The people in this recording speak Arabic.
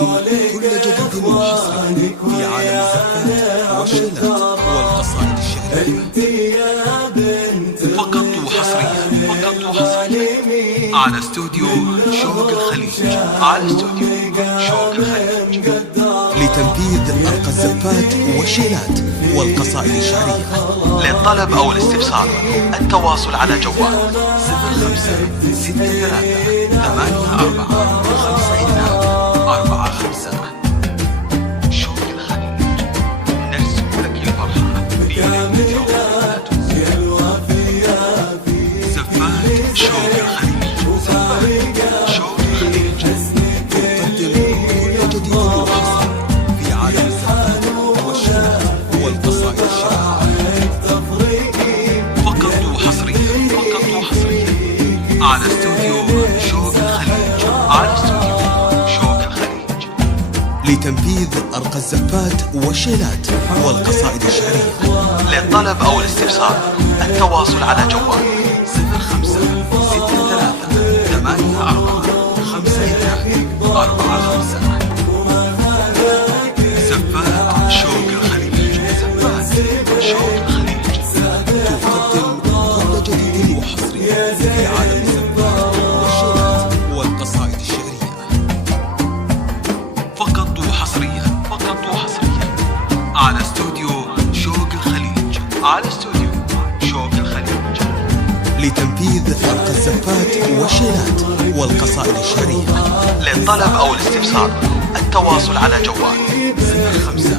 كل جديد وحصري في عالم الزفات والشيلات والقصائد الشعرية. فقط وحصريا على استوديو شوق الخليج، لتنفيذ أرقى الزفات والشيلات والقصائد الشعرية. للطلب أو الاستفسار التواصل على جوال 0563845545. شوق الخليج، نرسم لك الفرحة في ليلة يوم زفات شوق الخليج. شوق الخليج تقدم كل جديد وحصري في عالم الزفات والشيلات والقصائد الشعرية. فقط وحصريا على استوديو شوق الخليج، لتنفيذ أرقى الزفات والشيلات والقصائد الشعرية. للطلب أو الاستفسار التواصل على جوال 0563845545. زفات شوق الخليج، تقدم كل جديد وحصري في عالم الزفات والشيلات والقصائد الشعرية. فقط وحصريا على استوديو شوق الخليج، لتنفيذ أرقى الزفات والشيلات والقصائد الشعرية. للطلب أو الاستفسار التواصل على جوال 05